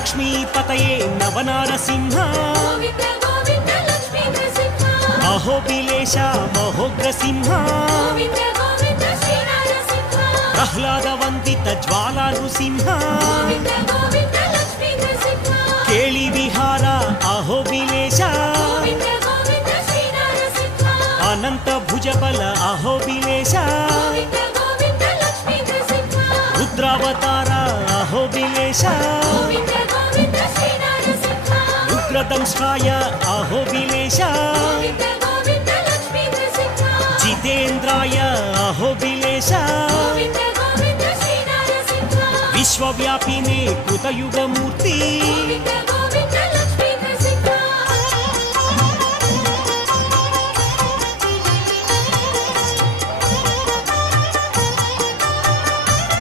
लक्ष्मीपतये नवनारसिंह Govind Govind Lakshmi Narasimha अहोबिलेश महोग्रसिंह Govind Govind Shri Narasimha प्रह्लादवन्दित ज्वालानृसिंह Govind Govind Lakshmi Narasimha केळि Vihar अहोबिलेश Govind Govind Shri Narasimha Anant Bhujbal अहोबिलेश Govind Govind Lakshmi Narasimha रुद्रावतार अहोबिलेश Govind Govind Shri Narasimha रुद्रदंष्ट्राय अहोबिलेश Govind Govind Lakshmi Narasimha जितेन्द्राय अहोबिलेश Govind Govind Shri Narasimha विश्वव्यापिने कृतयुगमूर्ति Govind